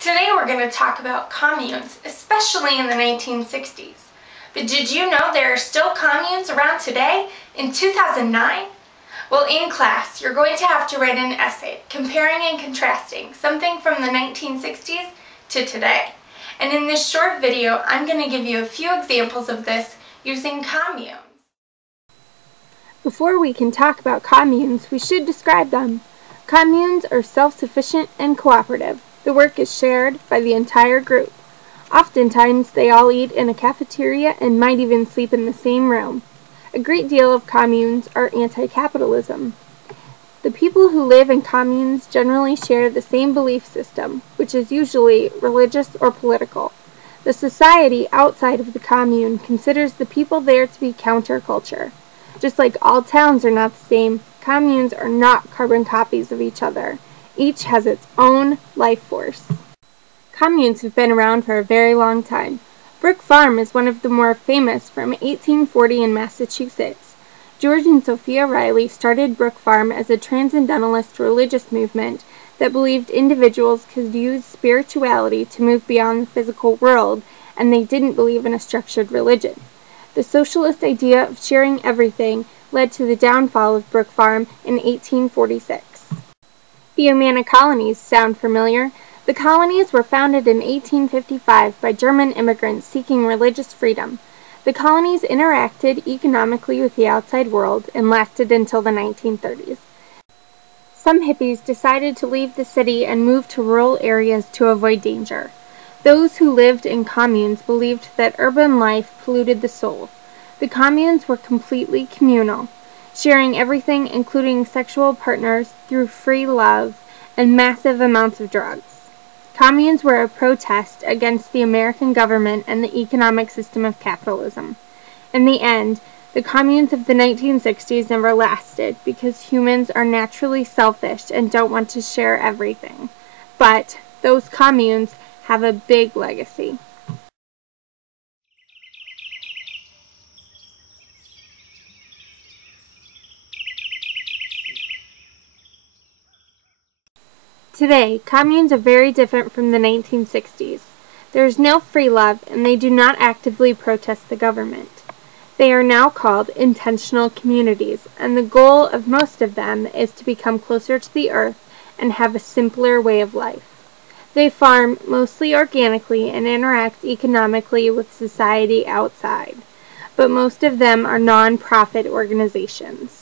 Today we're going to talk about communes, especially in the 1960s. But did you know there are still communes around today in 2009? Well, in class, you're going to have to write an essay comparing and contrasting something from the 1960s to today. And in this short video, I'm going to give you a few examples of this using communes. Before we can talk about communes, we should describe them. Communes are self-sufficient and cooperative. The work is shared by the entire group. Oftentimes, they all eat in a cafeteria and might even sleep in the same room. A great deal of communes are anti-capitalism. The people who live in communes generally share the same belief system, which is usually religious or political. The society outside of the commune considers the people there to be counterculture. Just like all towns are not the same, communes are not carbon copies of each other. Each has its own life force. Communes have been around for a very long time. Brook Farm is one of the more famous, from 1840 in Massachusetts. George and Sophia Riley started Brook Farm as a transcendentalist religious movement that believed individuals could use spirituality to move beyond the physical world, and they didn't believe in a structured religion. The socialist idea of sharing everything led to the downfall of Brook Farm in 1846. The Umana colonies sound familiar? The colonies were founded in 1855 by German immigrants seeking religious freedom. The colonies interacted economically with the outside world and lasted until the 1930s. Some hippies decided to leave the city and move to rural areas to avoid danger. Those who lived in communes believed that urban life polluted the soul. The communes were completely communal, sharing everything including sexual partners through free love and massive amounts of drugs. Communes were a protest against the American government and the economic system of capitalism. In the end, the communes of the 1960s never lasted because humans are naturally selfish and don't want to share everything. But those communes have a big legacy. Today, communes are very different from the 1960s. There is no free love, and they do not actively protest the government. They are now called intentional communities, and the goal of most of them is to become closer to the earth and have a simpler way of life. They farm mostly organically and interact economically with society outside, but most of them are non-profit organizations.